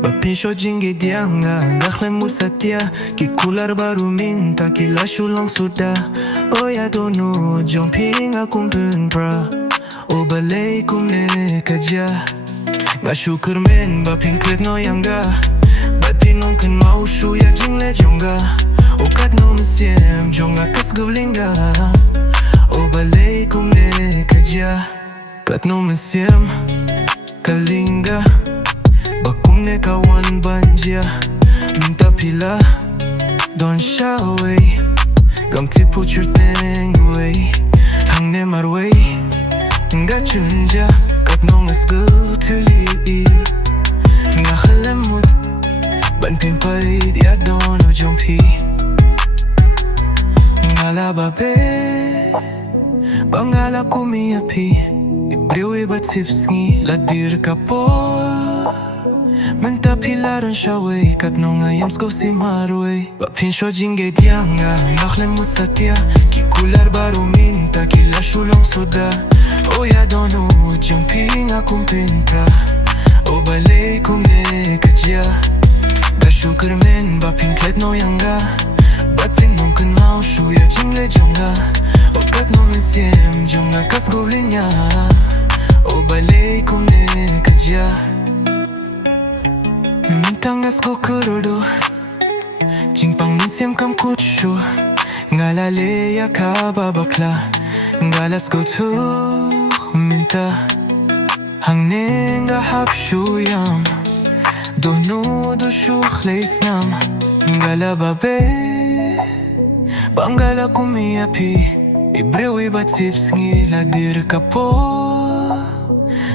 Berpisah jinggi dia nggak lemur setia. Kikular baru minta kila syulang sudah. Oh ya dono jom ping aku pra. Oh balei kumne kerja. Nggak syukur men baping klet no yang ga. Bati nongken mau shu ya jingle jongga. Oh kat no mesiem jonga kas gulingga. Oh balei kumne kerja. Kat no mesiem kalingga. Bakumne kawan banja. Minta pila Don't shy away. Gamti put your thing away. Hang ne marway Nga chunja Kat no nga skul tuli Nga khalemut Ban pimpay di adono jompi Nga la babe Bangala kumiapi Ibriwi ba tips ngi La dir kapor Menta pilaran shaway Kat no nga yams go si marway Bapin sho jinge dianga Ngak lemut satia Kikular baru minta Kila shulong sudah Oh ya dono Jumping akong pintra Oh balei kumne kerja Gak syukur men Bapin klet no yang ga Batin nongken mau shu ya jingle jonga Oh kat no mensiem Jonga kas gulinya Oh balei kumne kerja Mintangas ko kurudo Jingpang minsim kam kutshu Ngalale ya kababakla Ngalas ko tu minta Hangne nga hapshu yam Dono do shukh leisnam Ngala babe Bangala kumiapi Ibrewi batips ngila dir kapo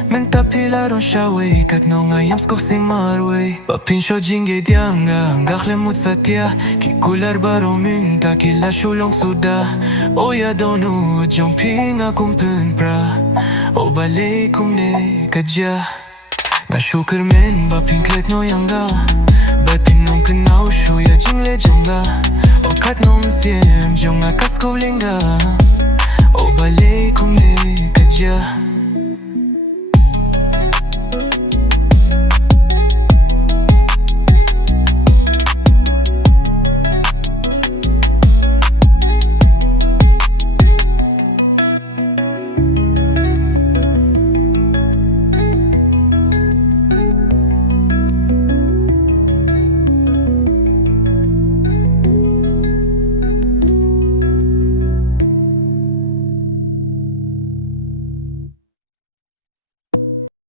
Menta pilaron shaway Kat no nga yams ko si marway Bapin sho jinge dianga Ngak lemut satia Kikular baro minta Kila shulong sudah Oh ya dono Jumping akong pra Oh balei kumne kerja Nga syukur men Bapin klet no yang ga Bapin nong kenau shu ya jingle jonga Oh kat no msiem Jonga kas ko lingga Oh balei kumne kerja